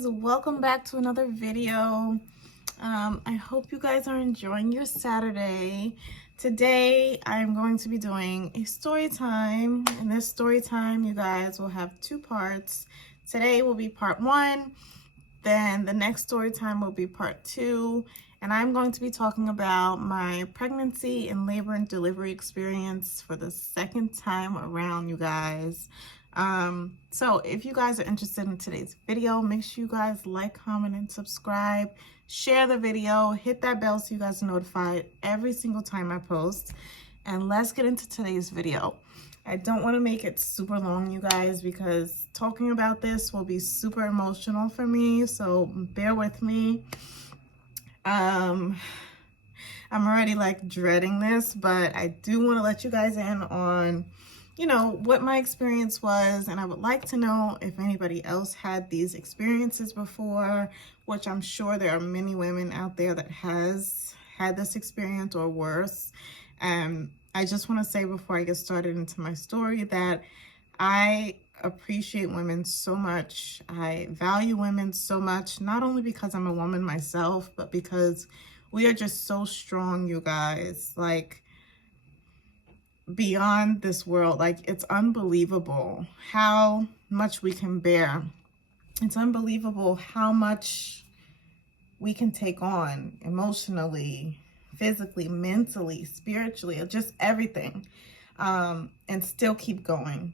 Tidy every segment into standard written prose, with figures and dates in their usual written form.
guys, welcome back to another video. I hope you guys are enjoying your Saturday. Today I'm going to be doing a story time. In this story time, you guys will have two parts. Today will be part 1, then the next story time will be part 2, and I'm going to be talking about my pregnancy and labor and delivery experience for the second time around, you guys. So if you guys are interested in today's video, make sure you guys like, comment, and subscribe. Share the video, hit that bell so you guys are notified every single time I post. And let's get into today's video. I don't want to make it super long, you guys, because talking about this will be super emotional for me, so bear with me. I'm already like dreading this, but I do want to let you guys in on what my experience was, and I would like to know if anybody else had these experiences before, which I'm sure there are many women out there that has had this experience or worse. I just want to say before I get started into my story that I appreciate women so much. I value women so much, not only because I'm a woman myself, but because we are just so strong, you guys. Like, beyond this world. Like, it's unbelievable how much we can bear. It's unbelievable how much we can take on emotionally, physically, mentally, spiritually, just everything, and still keep going,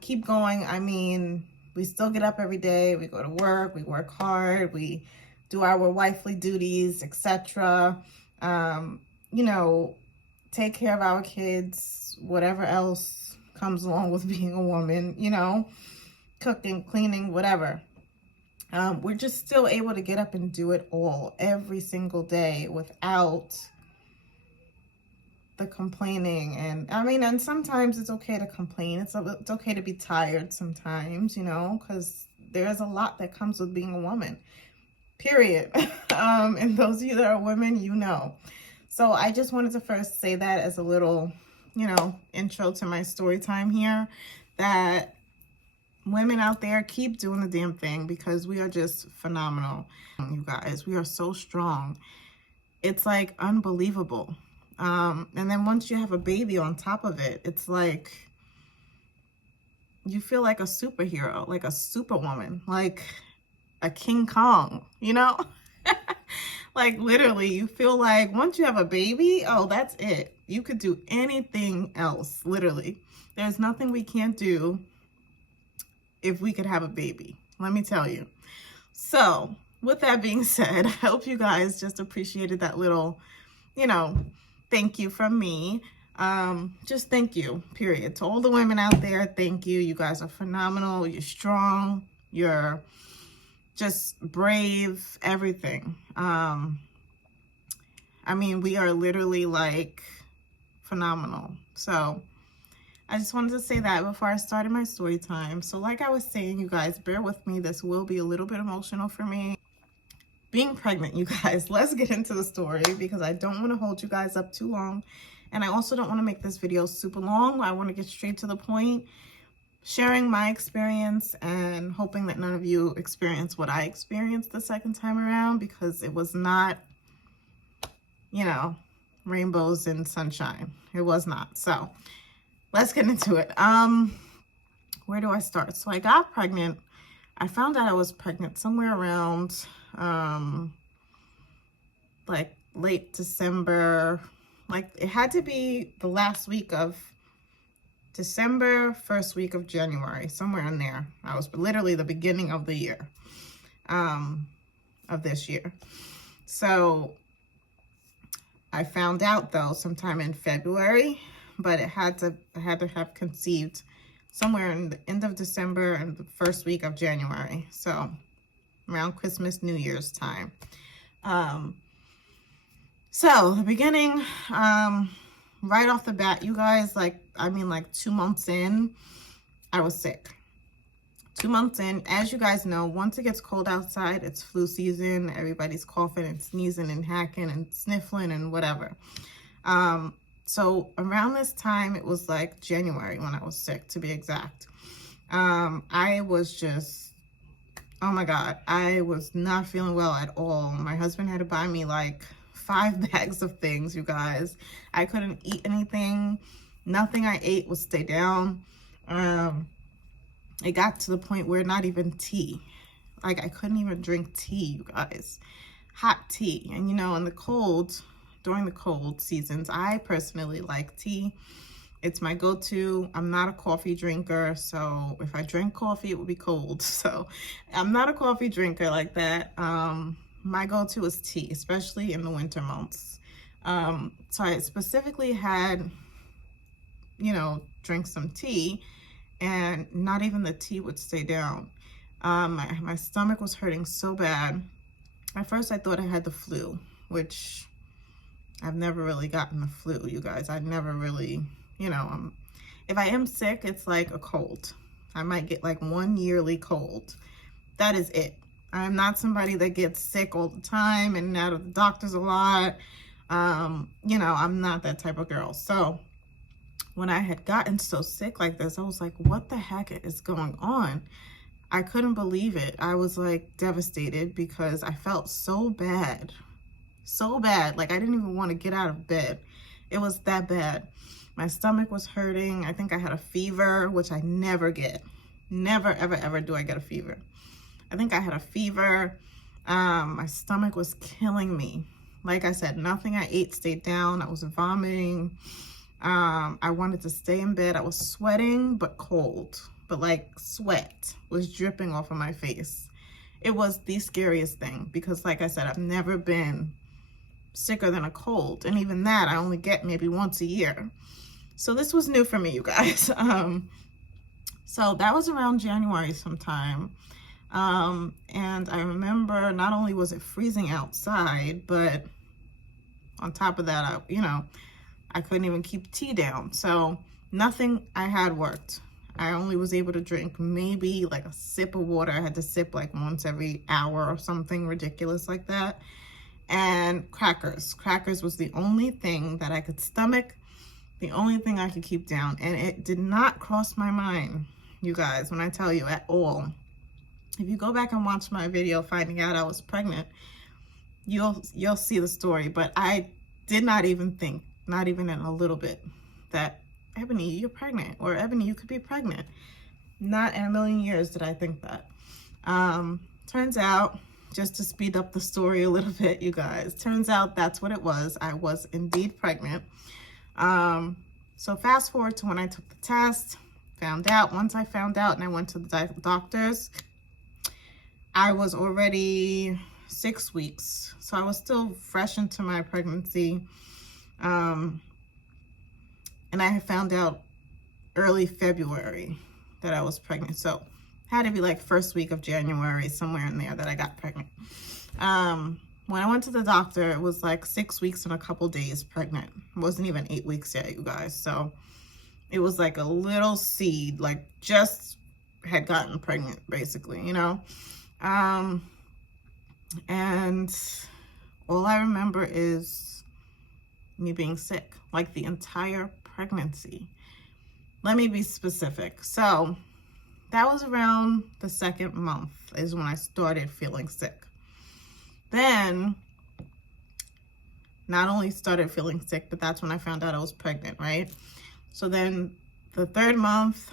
keep going. I mean, we still get up every day, we go to work, we work hard, we do our wifely duties, etc. Take care of our kids, whatever else comes along with being a woman, cooking, cleaning, whatever. We're just still able to get up and do it all every single day without the complaining. And sometimes it's okay to complain. It's okay to be tired sometimes, because there's a lot that comes with being a woman, period. And those of you that are women, So I just wanted to first say that as a little, intro to my story time here, that women out there, keep doing the damn thing, because we are just phenomenal, you guys. We are so strong. It's like unbelievable. And then once you have a baby on top of it, it's like you feel like a superhero, like a superwoman, like a King Kong, Like, literally, you feel like once you have a baby, oh, that's it. You could do anything else, literally. There's nothing we can't do if we could have a baby, let me tell you. So, with that being said, I hope you guys just appreciated that little, thank you from me. Just thank you, period. To all the women out there, thank you. You guys are phenomenal. You're strong. You're just brave, everything. We are literally like phenomenal. So I just wanted to say that before I started my story time. So like I was saying, you guys, bear with me. This will be a little bit emotional for me. Being pregnant, you guys, let's get into the story, because I don't want to hold you guys up too long. And I also don't want to make this video super long. I want to get straight to the point, sharing my experience and hoping that none of you experience what I experienced the second time around, because it was not, rainbows and sunshine. It was not. So let's get into it. Where do I start? So I got pregnant. I found out I was pregnant somewhere around like late December. Like, it had to be the last week of December, first week of January, somewhere in there. I was literally the beginning of the year, of this year. So I found out though sometime in February, but I had to have conceived somewhere in the end of December and the first week of January. So around Christmas, New Year's time. So the beginning, right off the bat, you guys, like 2 months in, I was sick. 2 months in, as you guys know, once it gets cold outside, it's flu season. Everybody's coughing and sneezing and hacking and sniffling and whatever. So around this time, it was like January when I was sick, to be exact. I was just Oh my God, I was not feeling well at all. My husband had to buy me like 5 bags of things, you guys. I couldn't eat anything. Nothing I ate would stay down. It got to the point where not even tea. Like I couldn't even drink tea, you guys. Hot tea. And you know, in the cold, during the cold seasons, I personally like tea. It's my go-to. I'm not a coffee drinker, so if I drink coffee, it would be cold. So I'm not a coffee drinker like that. My go-to is tea, especially in the winter months. So I specifically had, you know, drink some tea, and not even the tea would stay down. My stomach was hurting so bad. At first I thought I had the flu, which I've never really gotten the flu, you guys. I never really, you know, if I am sick, it's like a cold. I might get like 1 yearly cold. That is it. I'm not somebody that gets sick all the time and out of the doctors a lot. You know, I'm not that type of girl. So when I had gotten so sick like this, I was like, what the heck is going on? I couldn't believe it. I was like devastated because I felt so bad. So bad. Like I didn't even want to get out of bed. It was that bad. My stomach was hurting. I think I had a fever, which I never get. Never, ever, ever do I get a fever. I think I had a fever. My stomach was killing me. Like I said, nothing I ate stayed down. I was vomiting. I wanted to stay in bed. I was sweating, but cold. But like sweat was dripping off of my face. It was the scariest thing because like I said, I've never been sicker than a cold. And even that, I only get maybe once a year. So this was new for me, you guys. So that was around January sometime. And I remember not only was it freezing outside, but on top of that, I couldn't even keep tea down. So nothing I had worked. I only was able to drink maybe like a sip of water. I had to sip like once every hour or something ridiculous like that. And crackers. Crackers was the only thing that I could stomach, the only thing I could keep down. And it did not cross my mind, you guys, when I tell you at all. If you go back and watch my video finding out I was pregnant, you'll see the story. But I did not even think, not even in a little bit, that Ebony, you're pregnant, or Ebony, you could be pregnant. Not in a million years did I think that. Turns out, just to speed up the story a little bit, you guys, turns out that's what it was. I was indeed pregnant. So fast forward to when I took the test, found out. Once I found out and I went to the doctors, I was already 6 weeks. So I was still fresh into my pregnancy. And I had found out early February that I was pregnant. So had to be like first week of January, somewhere in there, that I got pregnant. When I went to the doctor, it was like 6 weeks and a couple days pregnant. It wasn't even 8 weeks yet, you guys. So it was like a little seed, like just had gotten pregnant, basically, you know? And all I remember is me being sick, like the entire pregnancy. Let me be specific. So that was around the 2nd month is when I started feeling sick. Then not only started feeling sick, but that's when I found out I was pregnant, right? So then the 3rd month,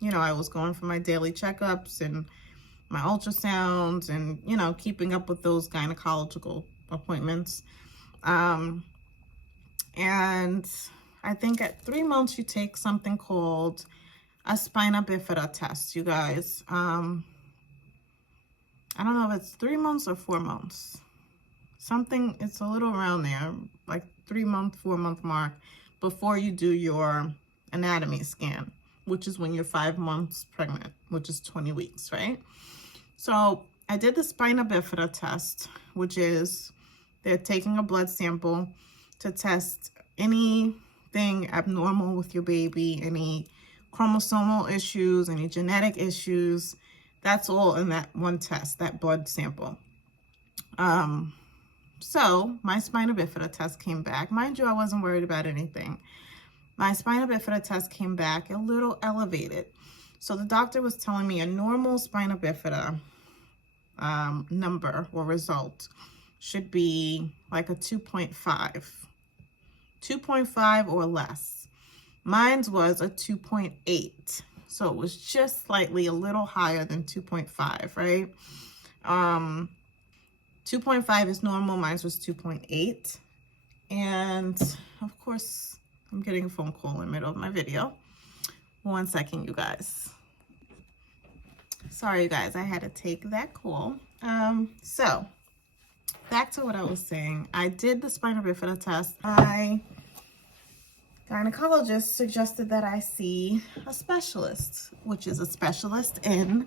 you know, I was going for my daily checkups and my ultrasounds and, you know, keeping up with those gynecological appointments. And I think at 3 months, you take something called a spina bifida test, you guys. I don't know if it's 3 months or 4 months. Something, it's a little around there, like 3 month, 4 month mark before you do your anatomy scan, which is when you're 5 months pregnant, which is 20 weeks, right? So I did the spina bifida test, which is they're taking a blood sample to test anything abnormal with your baby, any chromosomal issues, any genetic issues. That's all in that one test, that blood sample. So my spina bifida test came back. Mind you, I wasn't worried about anything. My spina bifida test came back a little elevated. So the doctor was telling me a normal spina bifida number or result should be like a 2.5. 2.5 or less. Mine's was a 2.8. So it was just slightly a little higher than 2.5, right? 2.5 is normal. Mine was 2.8. And of course, I'm getting a phone call in the middle of my video. 1 second, you guys. Sorry, you guys, I had to take that call. So back to what I was saying. I did the spina bifida test. My gynecologist suggested that I see a specialist, which is a specialist in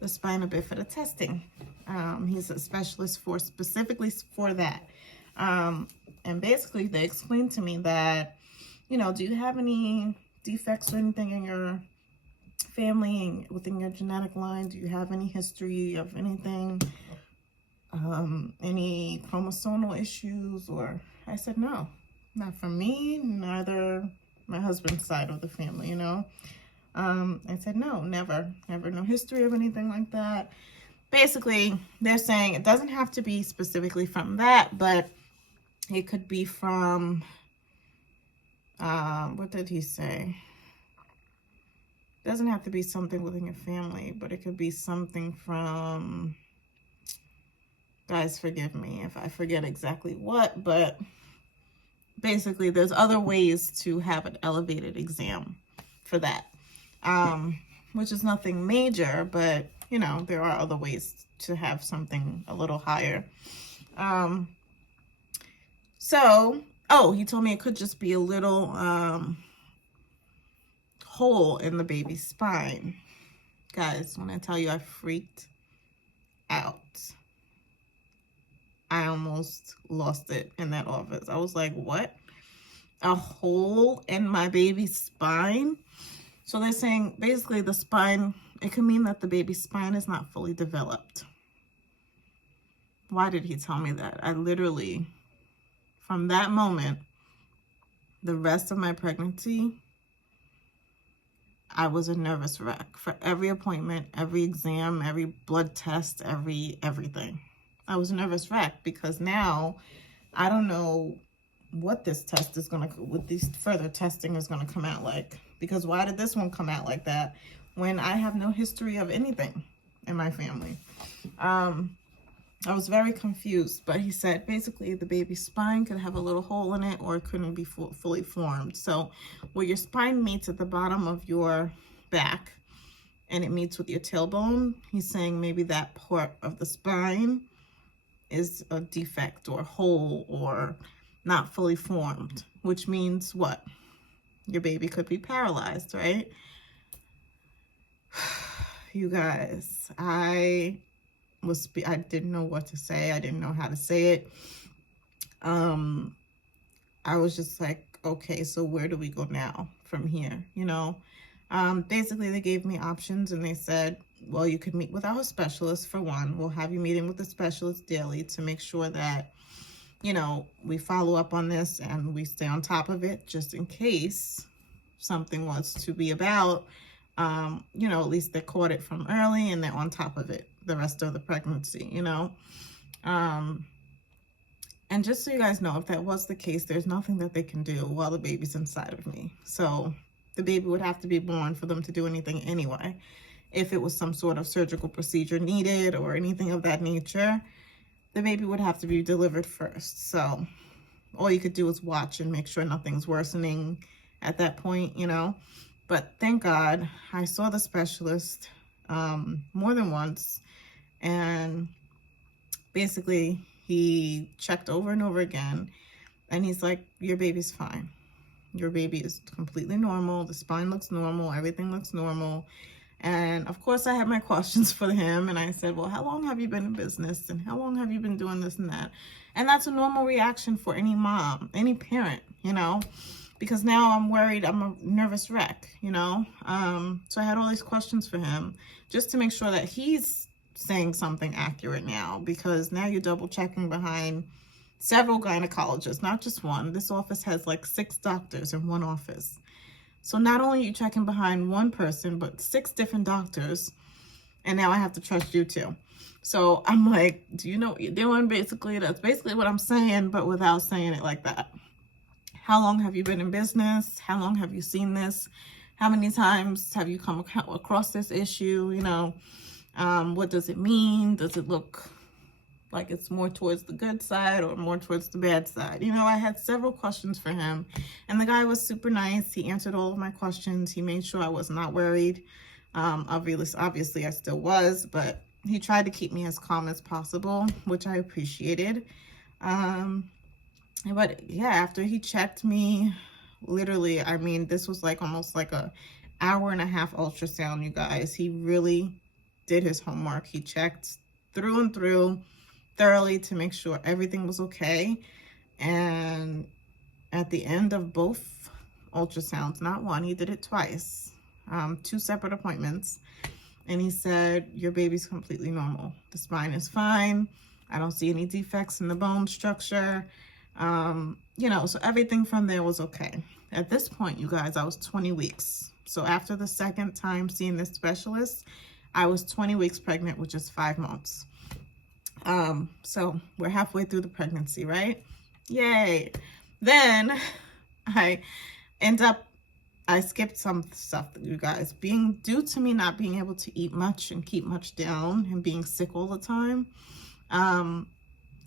the spina bifida testing. He's a specialist specifically for that. And basically they explained to me that, you know, do you have any defects or anything in your family and within your genetic line? Do you have any history of anything, any chromosomal issues? Or I said, no, not for me, neither my husband's side of the family, you know. I said, no, never, no history of anything like that. Basically, they're saying it doesn't have to be specifically from that, but it could be from, what did he say? It doesn't have to be something within your family, but it could be something from, guys, forgive me if I forget exactly what, but basically there's other ways to have an elevated exam for that, which is nothing major, but you know, there are other ways to have something a little higher. He told me it could just be a little hole in the baby's spine. Guys, when I tell you I freaked out, I almost lost it in that office. I was like, what? A hole in my baby's spine? So they're saying basically the spine, it could mean that the baby's spine is not fully developed. Why did he tell me that? I literally, from that moment, the rest of my pregnancy, I was a nervous wreck for every appointment, every exam, every blood test, everything. I was a nervous wreck because now I don't know what this test is going to, what these further testing is going to come out like. Because why did this one come out like that when I have no history of anything in my family? I was very confused, but he said basically the baby's spine could have a little hole in it or it couldn't be fully formed. So where your spine meets at the bottom of your back and it meets with your tailbone, he's saying maybe that part of the spine is a defect or hole or not fully formed, which means what? Your baby could be paralyzed, right? You guys, I didn't know what to say. I didn't know how to say it. I was just like, okay, so where do we go now from here? You know, basically they gave me options and they said, well, you could meet with our specialist for one. We'll have you meeting with the specialist daily to make sure that, you know, we follow up on this and we stay on top of it just in case something was to be about, you know, at least they caught it from early and they're on top of it the rest of the pregnancy, you know. And just so you guys know, if that was the case, there's nothing that they can do while the baby's inside of me. So the baby would have to be born for them to do anything anyway. If it was some sort of surgical procedure needed or anything of that nature, the baby would have to be delivered first. So all you could do is watch and make sure nothing's worsening at that point, you know. But thank God I saw the specialist more than once, and basically he checked over and over again and he's like, your baby's fine. Your baby is completely normal. The spine looks normal. Everything looks normal. And of course I had my questions for him and I said, well, how long have you been in business and how long have you been doing this and that? And that's a normal reaction for any mom, any parent, you know, because now I'm worried, I'm a nervous wreck, you know. So I had all these questions for him just to make sure that he's saying something accurate now, because now you're double checking behind several gynecologists, not just one. This office has like 6 doctors in one office. So not only are you checking behind one person, but 6 different doctors. And now I have to trust you too. So I'm like, do you know what you're doing? Basically, that's basically what I'm saying, but without saying it like that. How long have you been in business? How long have you seen this? How many times have you come across this issue? You know, what does it mean? Does it look like it's more towards the good side or more towards the bad side? You know, I had several questions for him, and the guy was super nice. He answered all of my questions. He made sure I was not worried. Obviously I still was, but he tried to keep me as calm as possible, which I appreciated. But yeah, after he checked me, literally, I mean, this was like almost like a hour-and-a-half ultrasound, you guys. He really did his homework. He checked through and through thoroughly to make sure everything was okay. And at the end of both ultrasounds, not one, he did it twice, 2 separate appointments, and he said, your baby's completely normal. The spine is fine. I don't see any defects in the bone structure. You know, so everything from there was okay. At this point, you guys, I was 20 weeks. So after the second time seeing this specialist, I was 20 weeks pregnant, which is 5 months. So we're halfway through the pregnancy, right? Yay. Then I skipped some stuff, you guys. Due to me not being able to eat much and keep much down and being sick all the time,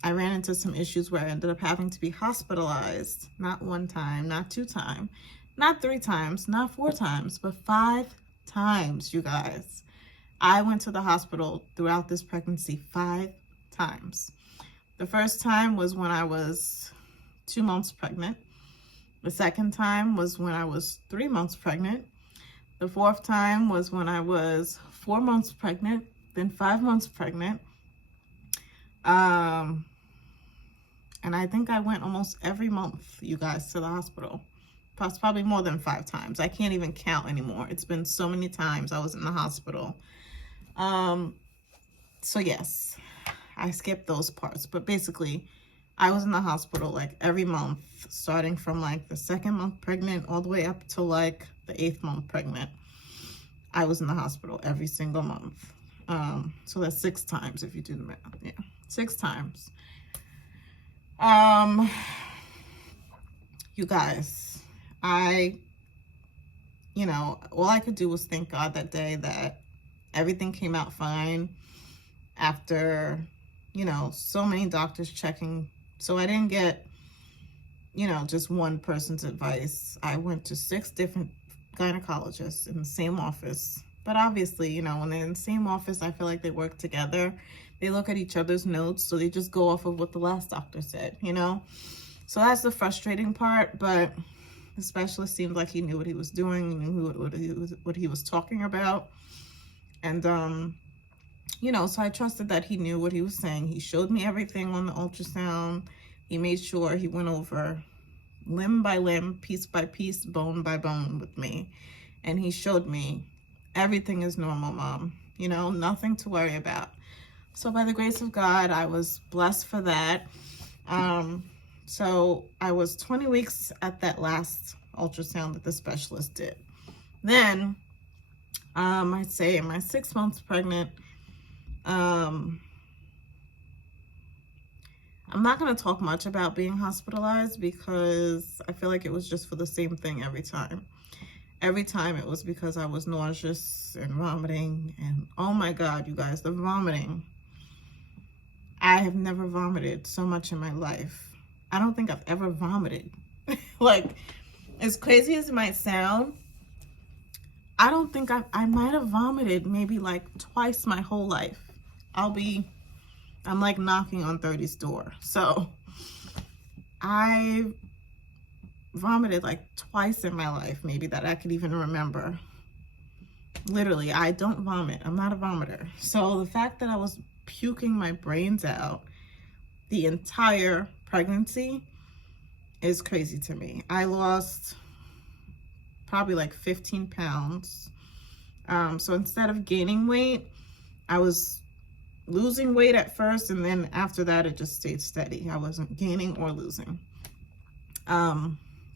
I ran into some issues where I ended up having to be hospitalized. Not 1 time, not 2 times, not 3 times, not 4 times, but 5 times, you guys. I went to the hospital throughout this pregnancy 5 times. The first time was when I was 2 months pregnant. The second time was when I was 3 months pregnant. The 4th time was when I was 4 months pregnant, then 5 months pregnant. And I think I went almost every month, you guys, to the hospital. Probably more than 5 times. I can't even count anymore. It's been so many times I was in the hospital. So yes, I skipped those parts. But basically, I was in the hospital like every month, starting from like the 2nd month pregnant all the way up to like the 8th month pregnant. I was in the hospital every single month. So that's 6 times if you do the math. Yeah, 6 times. You guys, you know, all I could do was thank God that day that everything came out fine after, you know, so many doctors checking. So I didn't get, you know, just one person's advice. I went to 6 different gynecologists in the same office. But obviously, you know, when they're in the same office, I feel like they work together. They look at each other's notes, so they just go off of what the last doctor said, you know? So that's the frustrating part, but the specialist seemed like he knew what he was doing, knew what he was talking about. And, you know, so I trusted that he knew what he was saying. He showed me everything on the ultrasound. He made sure he went over limb by limb, piece by piece, bone by bone with me. And he showed me everything is normal, Mom. You know, nothing to worry about. So by the grace of God, I was blessed for that. So I was 20 weeks at that last ultrasound that the specialist did. Then, I'd say in my 6 months pregnant, I'm not going to talk much about being hospitalized because I feel like it was just for the same thing every time. Every time it was because I was nauseous and vomiting, and oh my God, you guys, the vomiting. I have never vomited so much in my life. I don't think I've ever vomited. Like, as crazy as it might sound, I don't think I might have vomited maybe like twice my whole life. I'm like knocking on 30's door. So I vomited like twice in my life, maybe, that I could even remember. Literally, I don't vomit. I'm not a vomiter. So the fact that I was puking my brains out the entire pregnancy is crazy to me. I lost probably like 15 pounds. So instead of gaining weight, I was losing weight at first, and then after that it just stayed steady. I wasn't gaining or losing.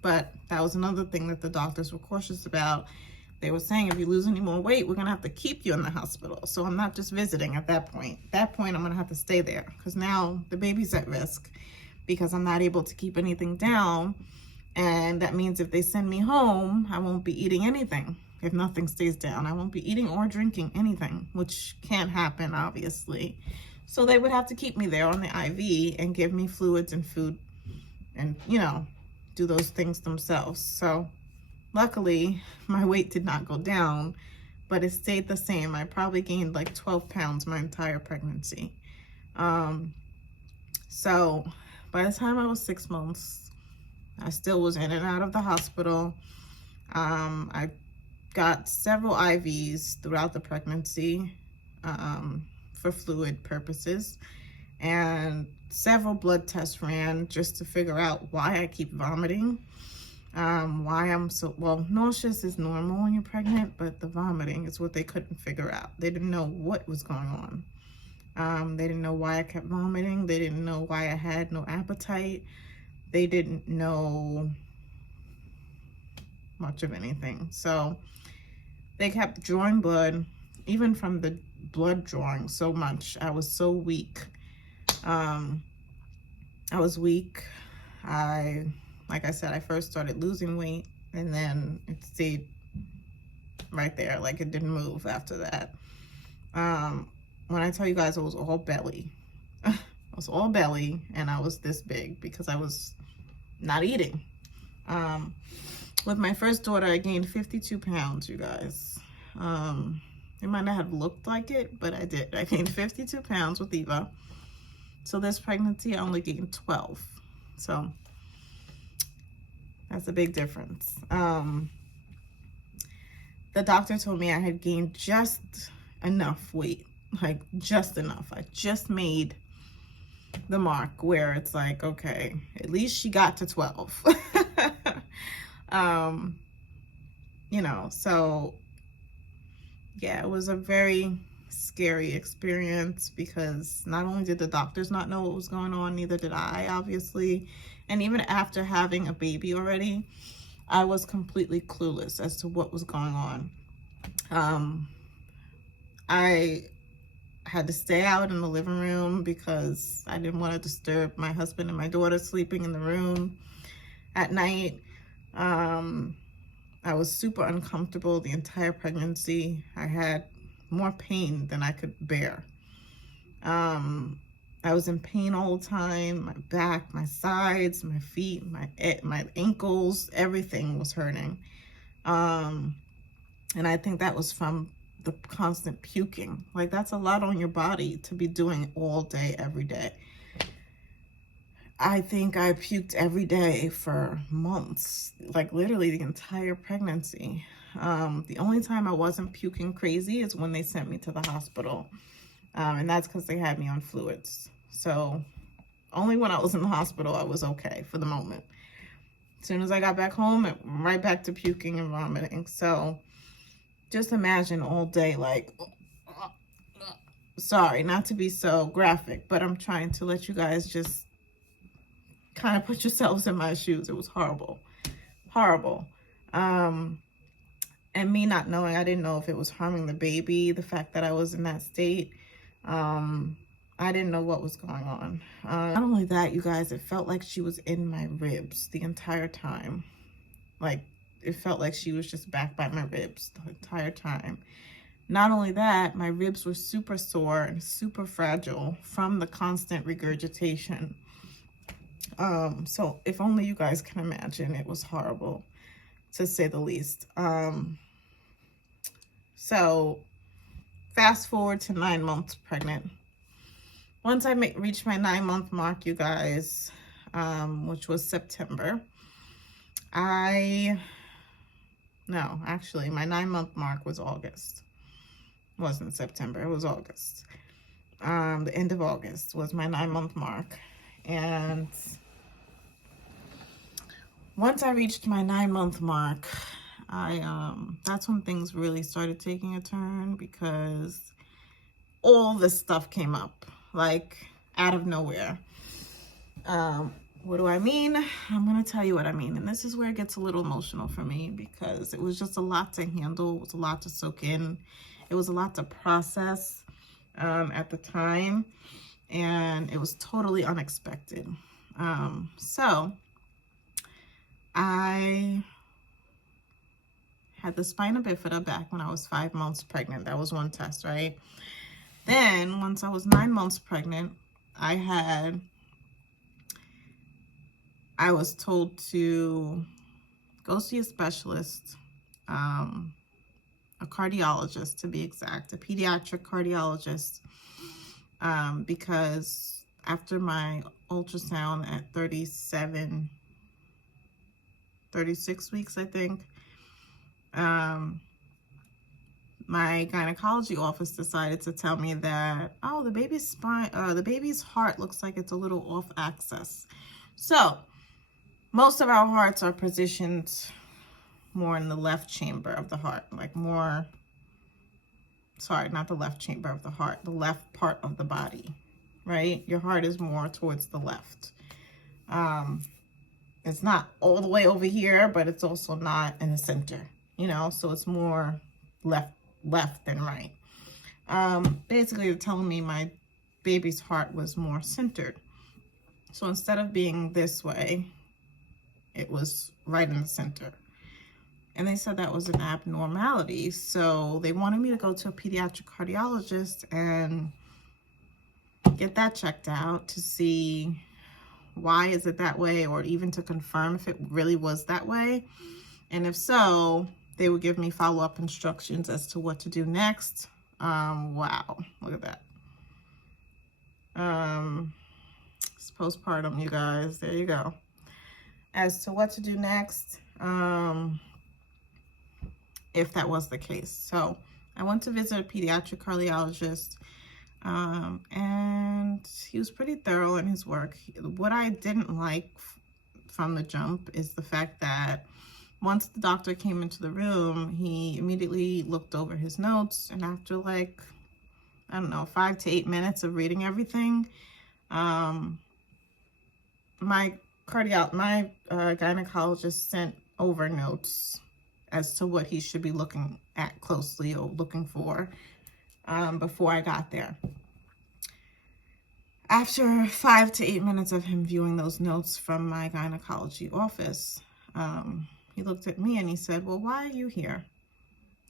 But that was another thing that the doctors were cautious about. They were saying, if you lose any more weight, we're going to have to keep you in the hospital. So I'm not just visiting at that point. At that point, I'm going to have to stay there because now the baby's at risk because I'm not able to keep anything down. And that means if they send me home, I won't be eating anything. If nothing stays down, I won't be eating or drinking anything, which can't happen, obviously. So they would have to keep me there on the IV and give me fluids and food and, you know, do those things themselves. So luckily, my weight did not go down, but it stayed the same. I probably gained like 12 pounds my entire pregnancy. So by the time I was 6 months, I still was in and out of the hospital. I got several IVs throughout the pregnancy for fluid purposes, and several blood tests ran just to figure out why I keep vomiting. Why I'm so, well, nauseous is normal when you're pregnant, but the vomiting is what they couldn't figure out. They didn't know what was going on. They didn't know why I kept vomiting. They didn't know why I had no appetite. They didn't know much of anything. So they kept drawing blood, even from the blood drawing so much. I was so weak. I was weak. Like I said, I first started losing weight and then it stayed right there. Like it didn't move after that. When I tell you guys it was all belly, it was all belly and I was this big because I was not eating. With my first daughter, I gained 52 pounds, you guys. It might not have looked like it, but I did. I gained 52 pounds with Eva. So this pregnancy, I only gained 12. So that's a big difference. The doctor told me I had gained just enough weight, like just enough. I just made the mark where it's like, okay, at least she got to 12. You know, so yeah, it was a very scary experience because not only did the doctors not know what was going on, neither did I, obviously. And even after having a baby already, I was completely clueless as to what was going on. I had to stay out in the living room because I didn't want to disturb my husband and my daughter sleeping in the room at night. I was super uncomfortable the entire pregnancy. I had more pain than I could bear. I was in pain all the time. My back, my sides, my feet, my ankles, everything was hurting. And I think that was from the constant puking. Like, that's a lot on your body to be doing all day, every day. I think I puked every day for months, like literally the entire pregnancy. The only time I wasn't puking crazy is when they sent me to the hospital. And that's because they had me on fluids. So only when I was in the hospital, I was okay for the moment. As soon as I got back home, it went right back to puking and vomiting. So just imagine all day, like, sorry, not to be so graphic, but I'm trying to let you guys just kind of put yourselves in my shoes. It was horrible, horrible. And me not knowing, I didn't know if it was harming the baby, the fact that I was in that state. I didn't know what was going on. Not only that, you guys, it felt like she was in my ribs the entire time. Like, it felt like she was just back by my ribs the entire time. Not only that, my ribs were super sore and super fragile from the constant regurgitation. So if only you guys can imagine, it was horrible, to say the least. So fast forward to 9 months pregnant. Once I reached my 9-month mark, you guys, which was September, actually my 9-month mark was August. It wasn't September, it was August. The end of August was my 9-month mark. And once I reached my 9-month mark, that's when things really started taking a turn, because all this stuff came up, like, out of nowhere. What do I mean? I'm going to tell you what I mean. And this is where it gets a little emotional for me because it was just a lot to handle. It was a lot to soak in. It was a lot to process at the time. And it was totally unexpected. So I had the spina bifida back when I was 5 months pregnant. That was one test, right? Then once I was 9 months pregnant, I was told to go see a specialist, a cardiologist to be exact, a pediatric cardiologist, because after my ultrasound at 36 weeks, I think, my gynecology office decided to tell me that, oh, the baby's heart looks like it's a little off axis. So most of our hearts are positioned more in the left chamber of the heart, like more, sorry, not the left chamber of the heart, the left part of the body, right? Your heart is more towards the left. It's not all the way over here, but it's also not in the center, you know, so it's more left than right. Basically, they're telling me my baby's heart was more centered. So instead of being this way, it was right in the center. And they said that was an abnormality. So they wanted me to go to a pediatric cardiologist and get that checked out to see why is it that way, or even to confirm if it really was that way. And if so, they would give me follow-up instructions as to what to do next. Wow, look at that. It's postpartum, you guys. There you go. As to what to do next, if that was the case. So I went to visit a pediatric cardiologist, and he was pretty thorough in his work. What I didn't like from the jump is the fact that once the doctor came into the room, he immediately looked over his notes, and after like, I don't know, 5 to 8 minutes of reading everything, my gynecologist sent over notes as to what he should be looking at closely or looking for before I got there. After 5 to 8 minutes of him viewing those notes from my gynecology office, he looked at me and he said, well, why are you here?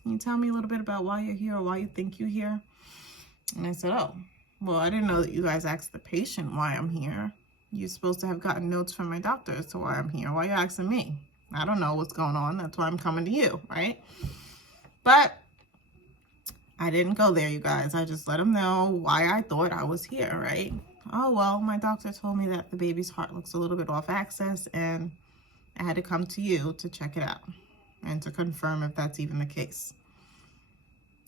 Can you tell me a little bit about why you're here or why you think you're here? And I said, oh, well, I didn't know that you guys asked the patient why I'm here. You're supposed to have gotten notes from my doctor as to why I'm here. Why are you asking me? I don't know what's going on. That's why I'm coming to you, right? But I didn't go there, you guys. I just let him know why I thought I was here, right? Oh, well, my doctor told me that the baby's heart looks a little bit off axis, and I had to come to you to check it out and to confirm if that's even the case.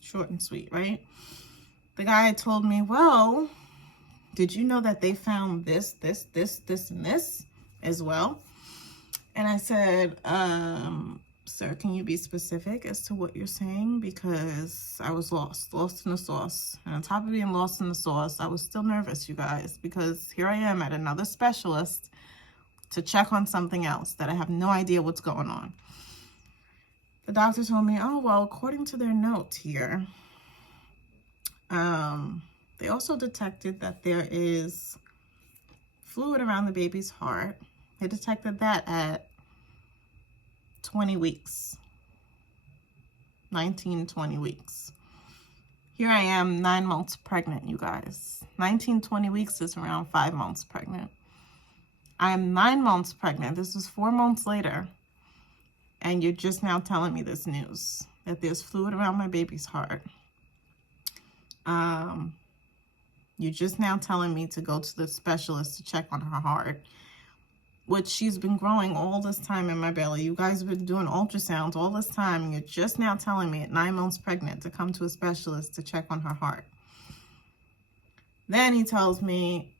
Short and sweet, right? The guy told me, well, did you know that they found this, and this as well? And I said, sir, can you be specific as to what you're saying? Because I was lost in the sauce. And on top of being lost in the sauce, I was still nervous, you guys, because here I am at another specialist to check on something else that I have no idea what's going on. The doctor told me, oh, well, according to their notes here, they also detected that there is fluid around the baby's heart. They detected that at 20 weeks, 19, 20 weeks. Here I am 9 months pregnant, you guys. 19, 20 weeks is around 5 months pregnant. I'm 9 months pregnant. This is 4 months later. And you're just now telling me this news, that there's fluid around my baby's heart. You're just now telling me to go to the specialist to check on her heart, which she's been growing all this time in my belly. You guys have been doing ultrasounds all this time, and you're just now telling me at 9 months pregnant to come to a specialist to check on her heart. Then he tells me,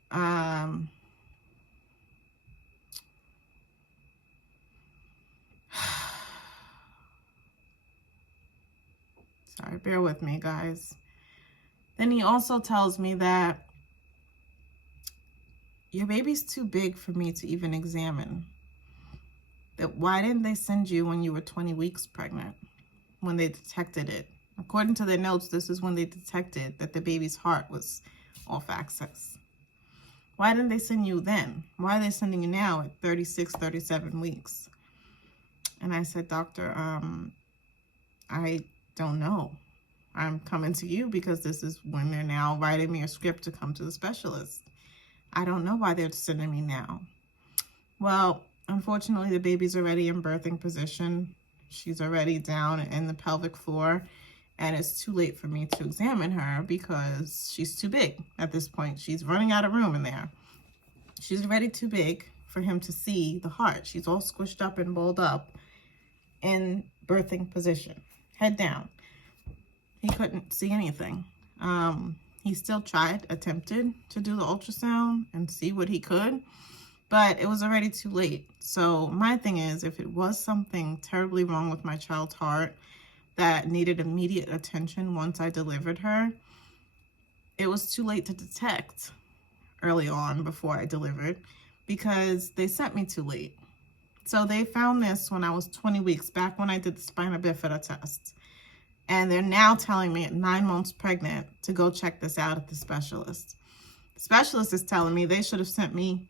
sorry, bear with me, guys. Then he also tells me that your baby's too big for me to even examine. Why didn't they send you when you were 20 weeks pregnant, when they detected it? According to their notes, this is when they detected that the baby's heart was off axis. Why didn't they send you then? Why are they sending you now at 36, 37 weeks? And I said, doctor, I don't know. I'm coming to you because this is when they're now writing me a script to come to the specialist. I don't know why they're sending me now. Well, unfortunately, the baby's already in birthing position. She's already down in the pelvic floor, and it's too late for me to examine her because she's too big at this point. She's running out of room in there. She's already too big for him to see the heart. She's all squished up and balled up in birthing position, head down. He couldn't see anything. He still attempted to do the ultrasound and see what he could, but it was already too late. So my thing is, if it was something terribly wrong with my child's heart that needed immediate attention once I delivered her, it was too late to detect early on before I delivered because they sent me too late. So they found this when I was 20 weeks, back when I did the spina bifida test. And they're now telling me at 9 months pregnant to go check this out at the specialist. The specialist is telling me they should have sent me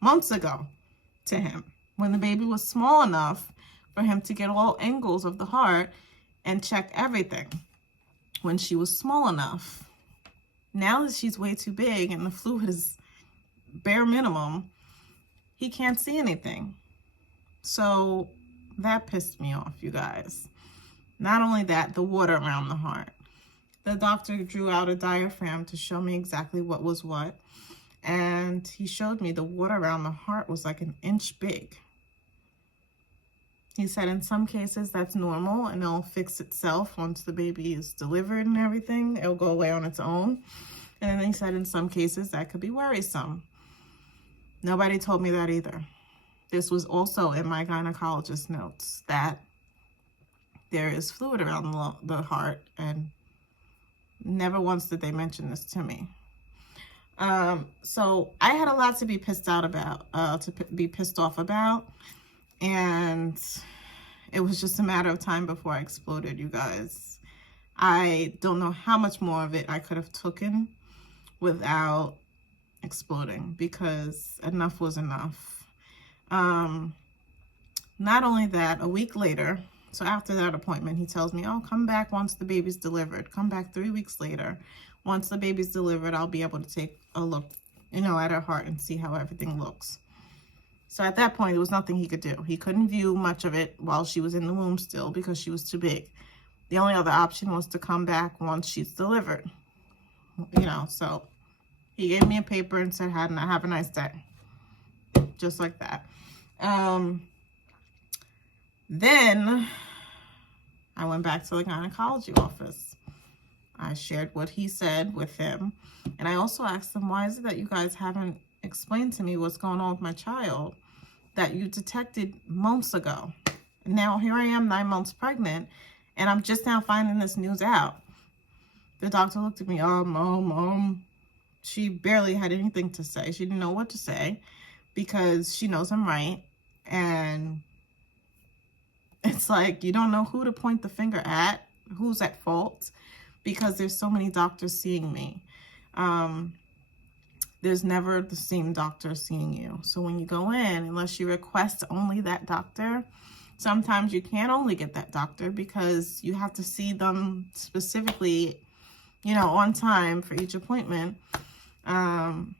months ago to him when the baby was small enough for him to get all angles of the heart and check everything when she was small enough. Now that she's way too big and the fluid is bare minimum, he can't see anything. So that pissed me off, you guys. Not only that, the water around the heart. The doctor drew out a diaphragm to show me exactly what was what. And he showed me the water around the heart was like 1 inch big. He said in some cases that's normal and it'll fix itself once the baby is delivered and everything. It'll go away on its own. And then he said in some cases that could be worrisome. Nobody told me that either. This was also in my gynecologist notes, that there is fluid around the heart, and never once did they mention this to me. So I had a lot to be pissed off about, and it was just a matter of time before I exploded, you guys. I don't know how much more of it I could have taken without exploding, because enough was enough. Not only that, a week later, so after that appointment, he tells me, oh, come back once the baby's delivered. Come back 3 weeks later. Once the baby's delivered, I'll be able to take a look, at her heart and see how everything looks. So at that point, there was nothing he could do. He couldn't view much of it while she was in the womb still because she was too big. The only other option was to come back once she's delivered. So he gave me a paper and said, have a nice day. Just like that. Then I went back to the gynecology office. I shared what he said with him. And I also asked him, why is it that you guys haven't explained to me what's going on with my child that you detected months ago? Now here I am 9 months pregnant, and I'm just now finding this news out. The doctor looked at me, she barely had anything to say. She didn't know what to say because she knows I'm right. And it's like, you don't know who to point the finger at, who's at fault, because there's so many doctors seeing me. There's never the same doctor seeing you. So when you go in, unless you request only that doctor, sometimes you can't only get that doctor because you have to see them specifically, on time for each appointment. And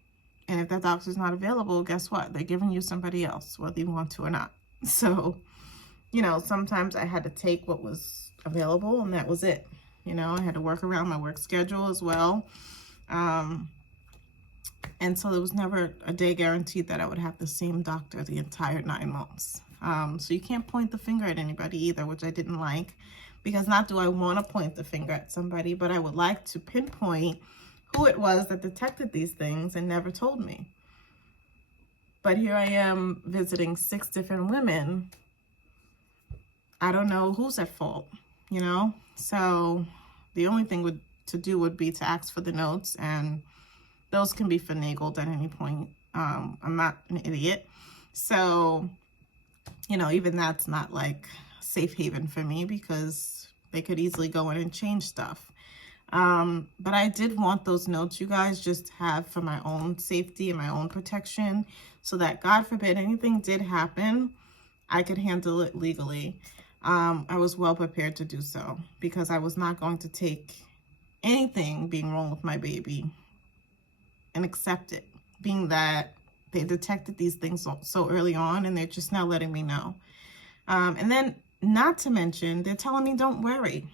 if that doctor's not available, guess what? They're giving you somebody else, whether you want to or not. So, sometimes I had to take what was available, and that was it. I had to work around my work schedule as well. And so there was never a day guaranteed that I would have the same doctor the entire 9 months. So you can't point the finger at anybody either, which I didn't like, because not do I want to point the finger at somebody, but I would like to pinpoint who it was that detected these things and never told me. But here I am visiting 6 different women. I don't know who's at fault, So the only thing to do would be to ask for the notes, and those can be finagled at any point. I'm not an idiot. So, you know, even that's not like safe haven for me because they could easily go in and change stuff. But I did want those notes, you guys, just have for my own safety and my own protection so that, God forbid, anything did happen, I could handle it legally. I was well prepared to do so because I was not going to take anything being wrong with my baby and accept it, being that they detected these things so early on and they're just now letting me know. And then, not to mention, they're telling me, don't worry.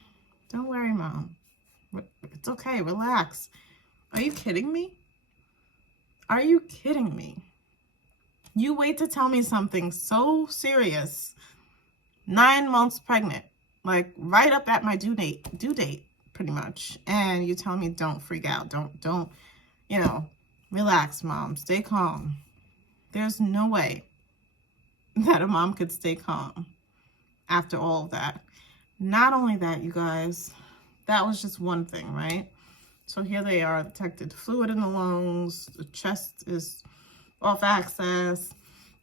Don't worry, Mom. It's okay. Relax. Are you kidding me? Are you kidding me? You wait to tell me something so serious, 9 months pregnant, like right up at my due date, pretty much. And you tell me, don't freak out. Don't, you know, relax, Mom. Stay calm. There's no way that a mom could stay calm after all of that. Not only that, you guys, that was just one thing, right? So here they are, detected fluid in the lungs, the chest is off axis,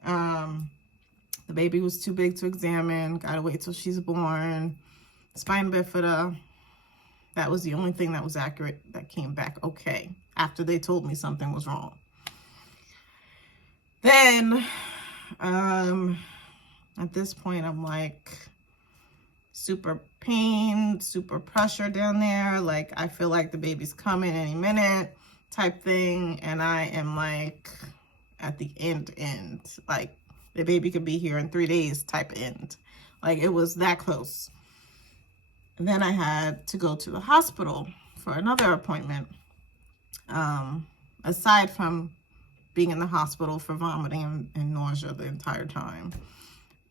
the baby was too big to examine, gotta wait till she's born, spina bifida. That was the only thing that was accurate that came back okay after they told me something was wrong. Then, at this point, I'm like, super pain, super pressure down there. Like, I feel like the baby's coming any minute type thing. And I am like at the end, like the baby could be here in 3 days type end. Like, it was that close. And then I had to go to the hospital for another appointment. Aside from being in the hospital for vomiting and nausea the entire time,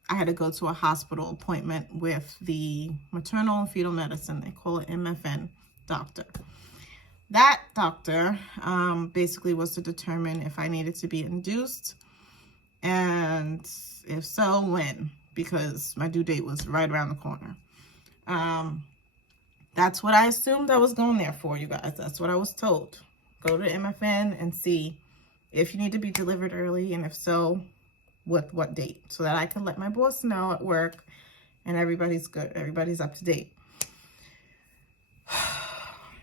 I had to go to a hospital appointment with the maternal and fetal medicine, they call it MFN doctor. That doctor basically was to determine if I needed to be induced, and if so, when, because my due date was right around the corner. That's what I assumed I was going there for, you guys. That's what I was told. Go to MFN and see if you need to be delivered early, and if so, with what date, so that I can let my boss know at work and everybody's good, everybody's up to date.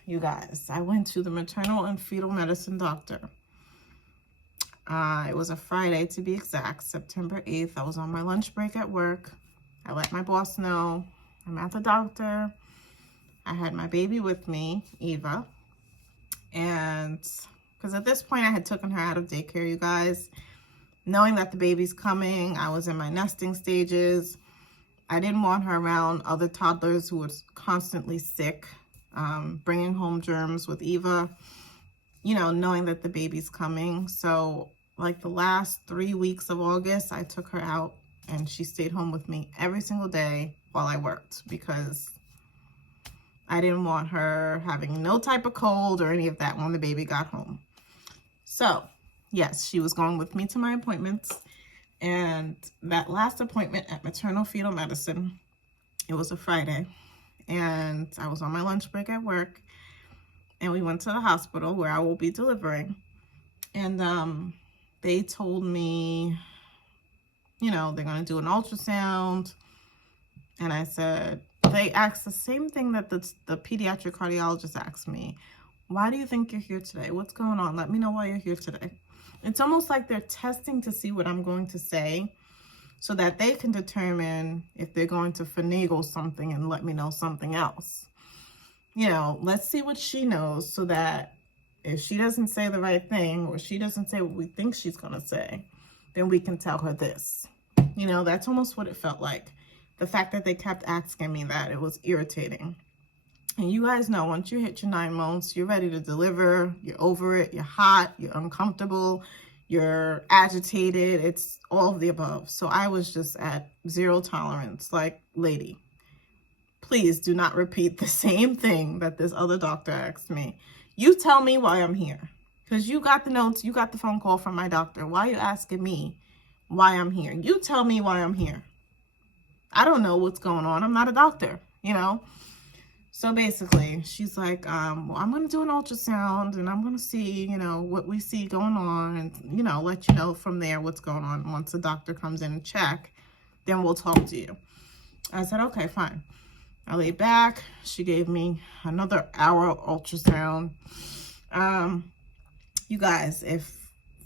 You guys, I went to the maternal and fetal medicine doctor. It was a Friday to be exact, September 8th. I was on my lunch break at work. I let my boss know I'm at the doctor. I had my baby with me, Eva, and because at this point I had taken her out of daycare, you guys. Knowing that the baby's coming, I was in my nesting stages. I didn't want her around other toddlers who was constantly sick, bringing home germs with Eva, you know, knowing that the baby's coming. So like the last 3 weeks of August, I took her out and she stayed home with me every single day while I worked because I didn't want her having no type of cold or any of that when the baby got home. So yes, she was going with me to my appointments, and that last appointment at maternal fetal medicine, it was a Friday, and I was on my lunch break at work, and we went to the hospital where I will be delivering, and they told me, you know, they're going to do an ultrasound, and I said, they asked the same thing that the pediatric cardiologist asked me. Why do you think you're here today? What's going on? Let me know why you're here today. It's almost like they're testing to see what I'm going to say so that they can determine if they're going to finagle something and let me know something else. You know, let's see what she knows so that if she doesn't say the right thing or she doesn't say what we think she's going to say, then we can tell her this. You know, that's almost what it felt like. The fact that they kept asking me that, it was irritating. And you guys know, once you hit your 9 months, you're ready to deliver, you're over it, you're hot, you're uncomfortable, you're agitated, it's all of the above. So I was just at 0 tolerance, like, lady, please do not repeat the same thing that this other doctor asked me. You tell me why I'm here, because you got the notes, you got the phone call from my doctor. Why are you asking me why I'm here? You tell me why I'm here. I don't know what's going on. I'm not a doctor, you know? So basically, she's like, well, I'm going to do an ultrasound and I'm going to see, you know, what we see going on and, you know, let you know from there what's going on. Once the doctor comes in and check, then we'll talk to you. I said, okay, fine. I laid back. She gave me another hour ultrasound. You guys, if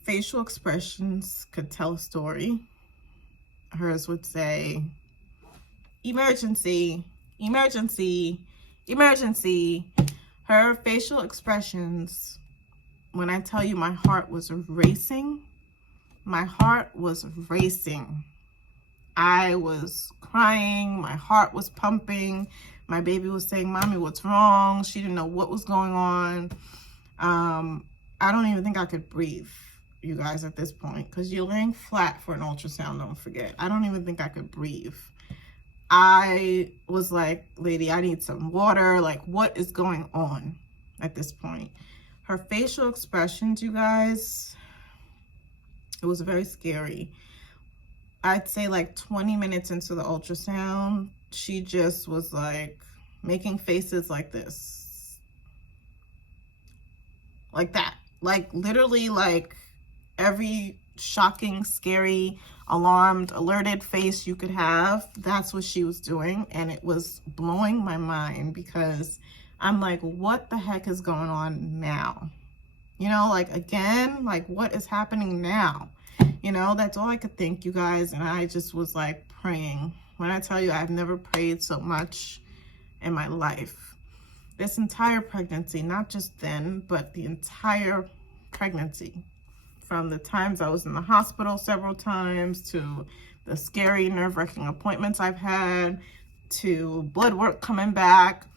facial expressions could tell a story, hers would say, emergency, emergency, emergency. Her facial expressions, when I tell you my heart was racing, my heart was racing. I was crying, my heart was pumping. My baby was saying, Mommy, what's wrong? She didn't know what was going on. I don't even think I could breathe, you guys, at this point, because you're laying flat for an ultrasound, don't forget. I don't even think I could breathe. I was like, lady, I need some water. Like, what is going on at this point? Her facial expressions, you guys, it was very scary. I'd say like 20 minutes into the ultrasound, she just was like making faces like this. Like that. Like literally like every shocking, scary, alarmed, alerted face you could have. That's what she was doing. And it was blowing my mind because I'm like, what the heck is going on now? You know, like again, like what is happening now? You know, that's all I could think, you guys. And I just was like praying. When I tell you, I've never prayed so much in my life. This entire pregnancy, not just then, but the entire pregnancy. From the times I was in the hospital several times, to the scary, nerve-wracking appointments I've had, to blood work coming back.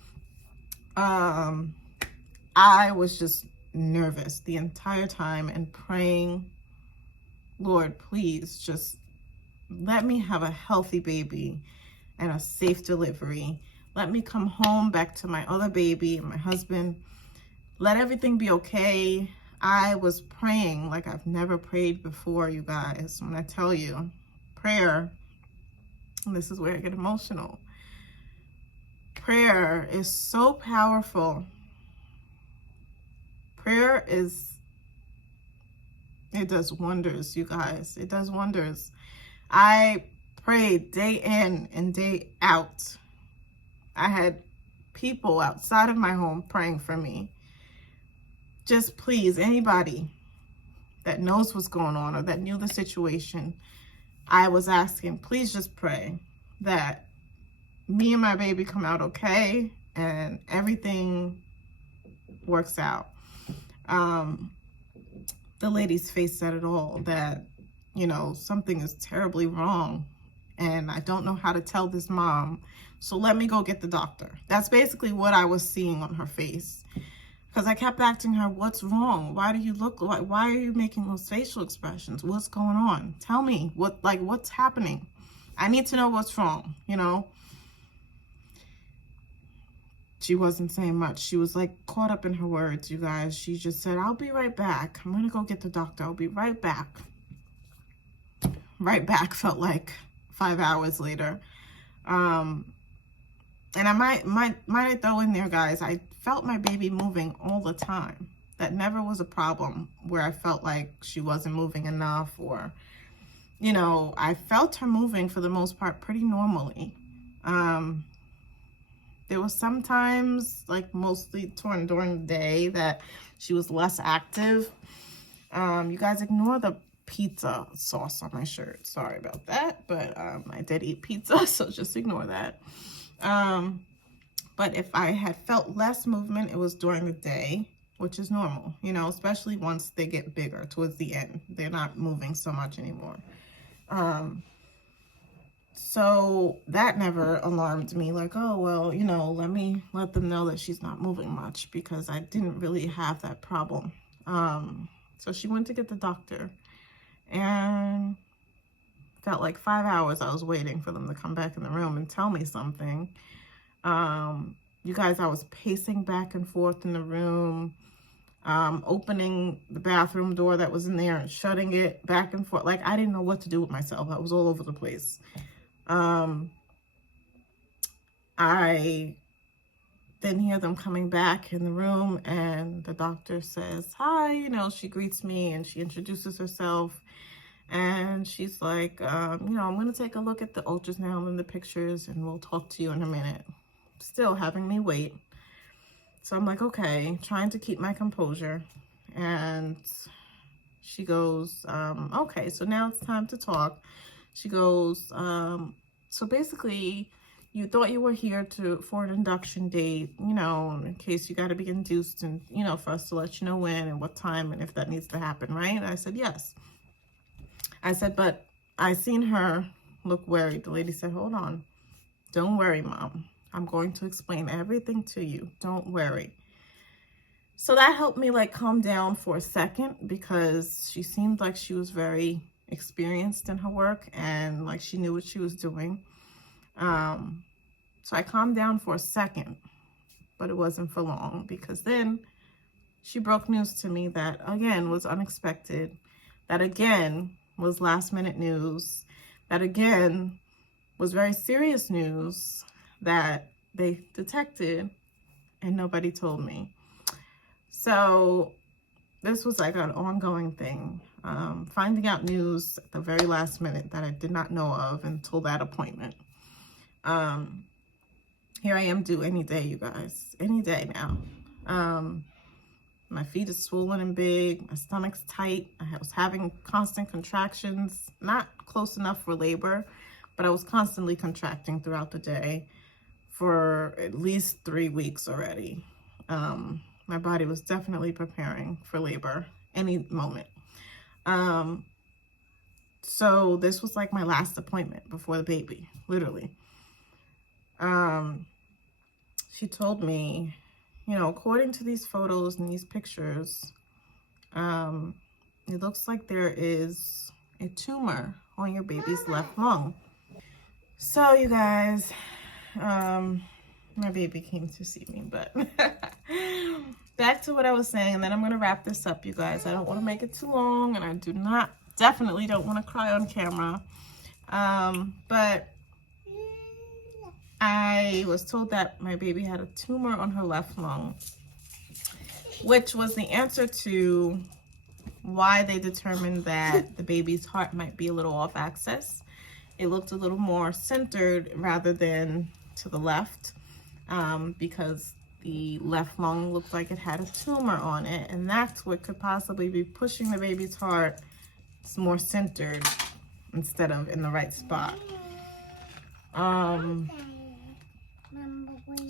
I was just nervous the entire time and praying, Lord, please just let me have a healthy baby and a safe delivery. Let me come home back to my other baby and my husband. Let everything be okay. I was praying like I've never prayed before, you guys. When I tell you, prayer, and this is where I get emotional. Prayer is so powerful. Prayer is, it does wonders, you guys. It does wonders. I prayed day in and day out. I had people outside of my home praying for me. Just please, anybody that knows what's going on or that knew the situation, I was asking, please just pray that me and my baby come out okay and everything works out. The lady's face said it all, that, you know, something is terribly wrong and I don't know how to tell this mom, so let me go get the doctor. That's basically what I was seeing on her face. Because I kept asking her, what's wrong? Why do you look like, why are you making those facial expressions? What's going on? Tell me, what's happening? I need to know what's wrong, you know? She wasn't saying much. She was like caught up in her words, you guys. She just said, I'll be right back. I'm going to go get the doctor. I'll be right back. Right back felt like 5 hours later. And I might throw in there, guys, I felt my baby moving all the time. That never was a problem where I felt like she wasn't moving enough, or, you know, I felt her moving for the most part pretty normally. There was sometimes, like mostly during the day, that she was less active. You guys, ignore the pizza sauce on my shirt. Sorry about that, but I did eat pizza, so just ignore that. But if I had felt less movement, it was during the day, which is normal, you know, especially once they get bigger towards the end. They're not moving so much anymore. So that never alarmed me, like, oh, well, you know, let me let them know that she's not moving much, because I didn't really have that problem. So she went to get the doctor, and felt like 5 hours I was waiting for them to come back in the room and tell me something. You guys, I was pacing back and forth in the room, opening the bathroom door that was in there and shutting it back and forth. Like, I didn't know what to do with myself. I was all over the place. I then hear them coming back in the room, and the doctor says, hi, you know, she greets me and she introduces herself. And she's like, you know, I'm going to take a look at the ultrasound and the pictures and we'll talk to you in a minute. Still having me wait. So I'm like, okay, trying to keep my composure. And she goes, okay, so now it's time to talk. She goes, so basically, you thought you were here for an induction date, you know, in case you got to be induced and, you know, for us to let you know when and what time and if that needs to happen, right? And I said, yes. I said, but I seen her look worried. The lady said, hold on. Don't worry, Mom. I'm going to explain everything to you. Don't worry. So that helped me like calm down for a second, because she seemed like she was very experienced in her work and like she knew what she was doing. So I calmed down for a second, but it wasn't for long, because then she broke news to me that again was unexpected, that again was last minute news, that again was very serious news that they detected and nobody told me. So this was like an ongoing thing, finding out news at the very last minute that I did not know of until that appointment. Here I am due any day, you guys, any day now. My feet are swollen and big, my stomach's tight. I was having constant contractions, not close enough for labor, but I was constantly contracting throughout the day for at least 3 weeks already. My body was definitely preparing for labor any moment. So this was like my last appointment before the baby, literally. She told me, you know, according to these photos and these pictures, it looks like there is a tumor on your baby's left lung. So you guys, my baby came to see me, but back to what I was saying, and then I'm going to wrap this up, you guys. I don't want to make it too long, and I definitely don't want to cry on camera. But I was told that my baby had a tumor on her left lung, which was the answer to why they determined that the baby's heart might be a little off axis. It looked a little more centered rather than to the left, because the left lung looked like it had a tumor on it, and that's what could possibly be pushing the baby's heart more centered instead of in the right spot.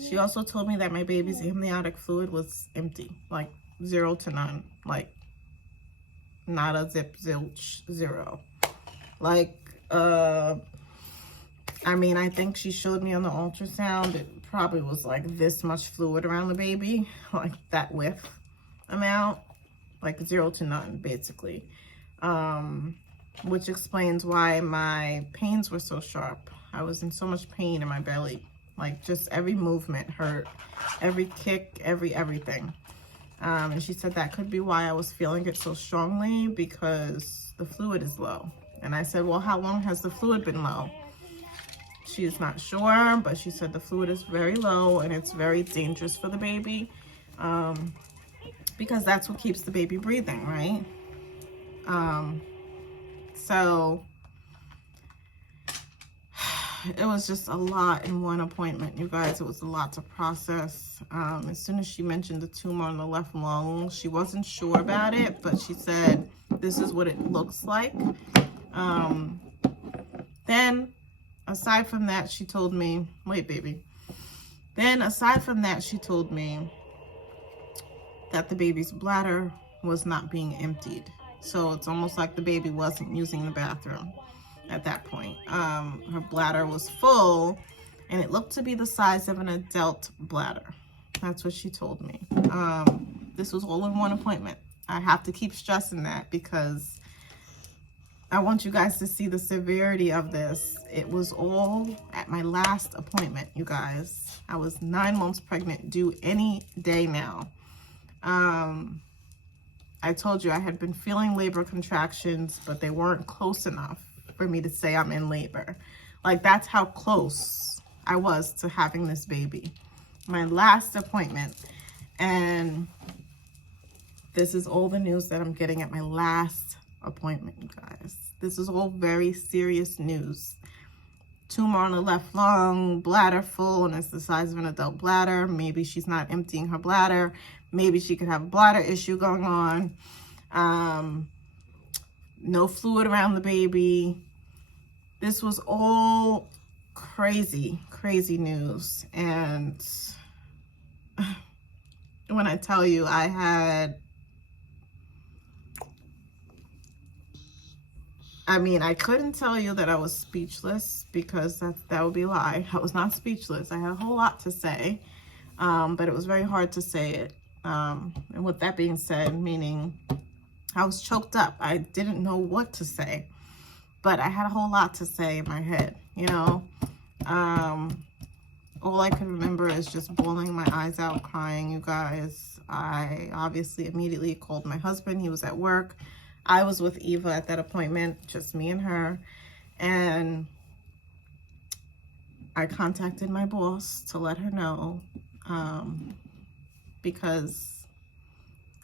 She also told me that my baby's amniotic fluid was empty, like 0 to none, like not a zip, zilch, 0. Like, I mean, I think she showed me on the ultrasound, it probably was like this much fluid around the baby, like that width amount, like 0 to none, basically. Which explains why my pains were so sharp. I was in so much pain in my belly. Like just every movement hurt, every kick, everything. And she said that could be why I was feeling it so strongly, because the fluid is low. And I said, well, how long has the fluid been low? She's not sure, but she said the fluid is very low and it's very dangerous for the baby, because that's what keeps the baby breathing, right? So it was just a lot in one appointment, you guys. It was a lot to process. As soon as she mentioned the tumor on the left lung, she wasn't sure about it, but she said, this is what it looks like. Then, aside from that, she told me, wait, baby. Then, aside from that, she told me that the baby's bladder was not being emptied. So it's almost like the baby wasn't using the bathroom at that point. Her bladder was full, and it looked to be the size of an adult bladder. That's what she told me. This was all in one appointment. I have to keep stressing that because I want you guys to see the severity of this. It was all at my last appointment, you guys. I was 9 months pregnant, due any day now. I told you I had been feeling labor contractions, but they weren't close enough for me to say I'm in labor. Like, that's how close I was to having this baby. my last appointment. And this is all the news that I'm getting at my last appointment, you guys. This is all very serious news. Tumor on the left lung, bladder full, and it's the size of an adult bladder. Maybe she's not emptying her bladder. Maybe she could have a bladder issue going on. No fluid around the baby. This was all crazy, crazy news. And when I tell you, I couldn't tell you that I was speechless, because that would be a lie. I was not speechless. I had a whole lot to say, but it was very hard to say it. And with that being said, meaning I was choked up. I didn't know what to say, but I had a whole lot to say in my head, you know. All I could remember is just bawling my eyes out, crying, you guys. I obviously immediately called my husband. He was at work. I was with Eva at that appointment, just me and her. And I contacted my boss to let her know, because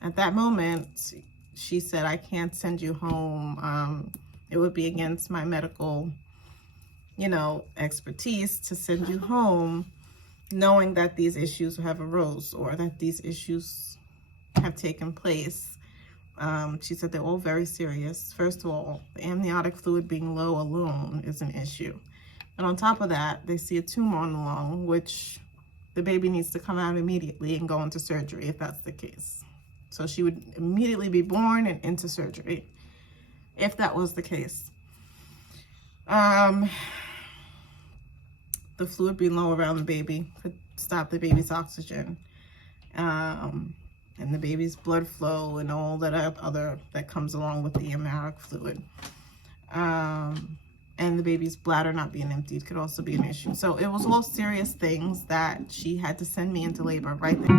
at that moment, she said, I can't send you home. It would be against my medical, you know, expertise to send you home, knowing that these issues have arose or that these issues have taken place. She said they're all very serious. First of all, the amniotic fluid being low alone is an issue. And on top of that, they see a tumor on the lung, which the baby needs to come out immediately and go into surgery if that's the case. So she would immediately be born and into surgery if that was the case. The fluid being low around the baby could stop the baby's oxygen. And the baby's blood flow and all that other that comes along with the amniotic fluid. And the baby's bladder not being emptied could also be an issue. So it was all serious things that she had to send me into labor right there.